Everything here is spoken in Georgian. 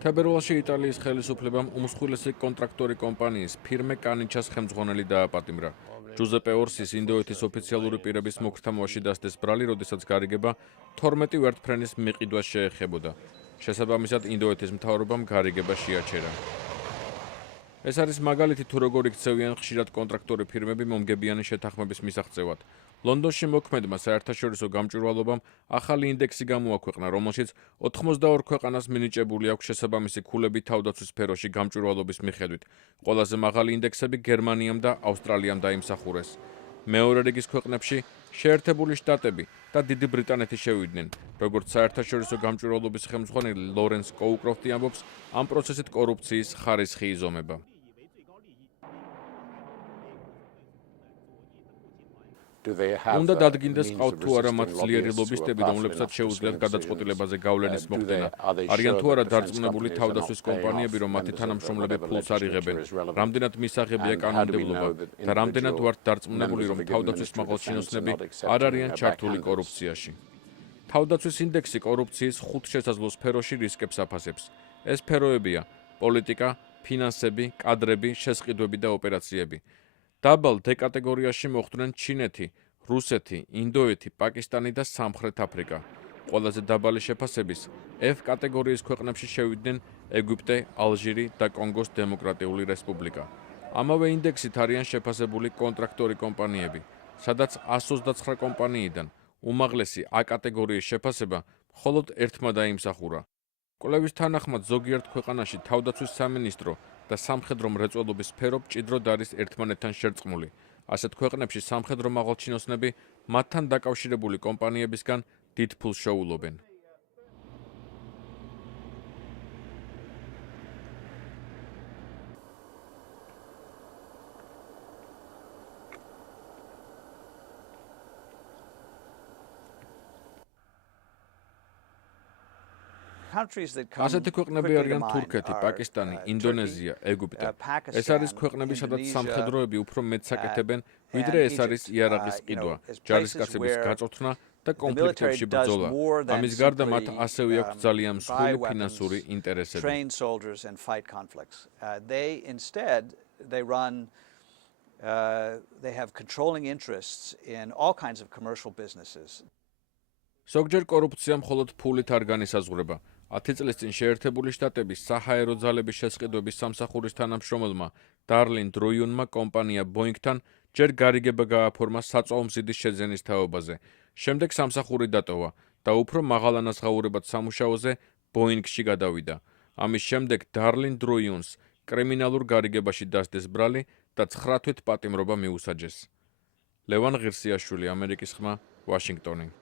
თებერვალში იტალიის ხელისუფლებამ უმსხვილესი კონტრაქტორი კომპანიის ფირმე კანიჩას ხელმძღვანელი დააპატიმრა. ჯუზეპე ორსის ინდოეთის ოფიციალური პირების მოქრთამოში დასდეს ბრალი, როდესაც გარიგება 12 ვერტფრენის მიყიდვას შეეხებოდა. შესაბამისად, ინდოეთის მთავრობამ გარიგება შეაჩერა. ეს არის მაგალითი თუ როგორ იქცევიან ხშირად კონტრაქტორი ფირმები მომგებიანი შეთანხმების მისაღწევად. ლონდონში მოქმედმა საერთაშორისო გამჭვირვალობამ ახალი ინდექსი გამოაქვეყნა, რომელშიც 82 ქვეყანას მინიჭებული აქვს შესაბამისი ქულები თავდაცვის სფეროში გამჭვირვალობის მიხედვით. ყველაზე მაღალი ინდექსები გერმანიამ და ავსტრალიამ დაიმსახურეს. მეორე რიგის ქვეყნებში შეერთებული შტატები და დიდი ბრიტანეთი შევიდნენ. როგორც საერთაშორისო გამჭვირვალობის ხელმძღვანელი ლორენს კოუკროფტი ამბობს, ამ პროცესით კორუფციის ხარისხი იზომება. უნდა დადგინდეს ყავთ თუ არა მათ ძლიერი ლობისტები, რომლებსაც შეუძლიათ გადაწყვეტილებაზე გავლენის მოხდენა. არიან თუ არა დარწმუნებული თავდაცვის კომპანიები, რომ მათი თანამშრომლები ფულს არ იღებენ. რამდენად მისაღებია კანონმდებლობა და რამდენად ვართ დარწმუნებული, რომ თავდაცვის მაღალჩინოსნები არ არიან ჩართული კორუფციაში. თავდაცვის ინდექსი კორუფციის 5 შესაძლო სფეროში რისკებს აფასებს. ეს სფეროებია: პოლიტიკა, ფინანსები, კადრები, შესყიდვები და ოპერაციები. დაბალ D კატეგორიაში მოხვდნენ ჩინეთი, რუსეთი, ინდოეთი, პაკისტანი და სამხრეთ აფრიკა. ყველაზე დაბალი შეფასების F კატეგორიის ქვეყნებში შევიდნენ ეგვიპტე, ალჟირი და კონგოს დემოკრატიული რესპუბლიკა. ამავე ინდექსით არიან შეფასებული კონტრაქტორი კომპანიები, სადაც 129 კომპანიიდან უმაღლესი A კატეგორიის შეფასება მხოლოდ ერთმა დაიმსახურა. კვლევის თანახმად ზოგიერთ ქვეყანაში თავდაცვის სამინისტრო და სამხედრო მრეწველობის სფერო მჭიდროდ არის ერთმანეთთან შერწყმული. ასეთ ქვეყნებში სამხედრო მაღალჩინოსნები მათთან დაკავშირებული კომპანიებისგან დიდ ფულს შეულობენ. ასეთი ქვეყნები არიან თურქეთი, პაკისტანი, ინდონეზია, ეგვიპტე. ეს არის ქვეყნები, სადაც სამხედროები უფრო მეტს აკეთებენ, ვიდრე ეს არის იარაღის ყიდვა, ჯარისკაცების გაწვრთნა და კონფლიქტებში ბრძოლა. ამის გარდა მათ ასევე აქვს ძალიან მსხვილი ფინანსური ინტერესები. ზოგჯერ კორუფცია მხოლოდ ფულით არ განისაზღვრება. 10 წლის წინ შეერთებული შტატების საჰაერო ძალების შესყიდვების სამსახურის თანამშრომელმა დარლინ დროიუნმა კომპანია ბოინგთან ჯერ გარიგება გააფორმა საწვავმზიდის შეძენის თაობაზე. შემდეგ სამსახური დატოვა და უფრო მაღალ ანაზღაურებად სამუშაოზე ბოინგში გადავიდა. ამის შემდეგ დარლინ დროიუნს კრიმინალურ გარიგებაში დასდეს ბრალი და 9 თვით პატიმრობა მიუსაჯეს. ლევან ღირსიაშვილი, ამერიკის ხმა, ვაშინგტონი.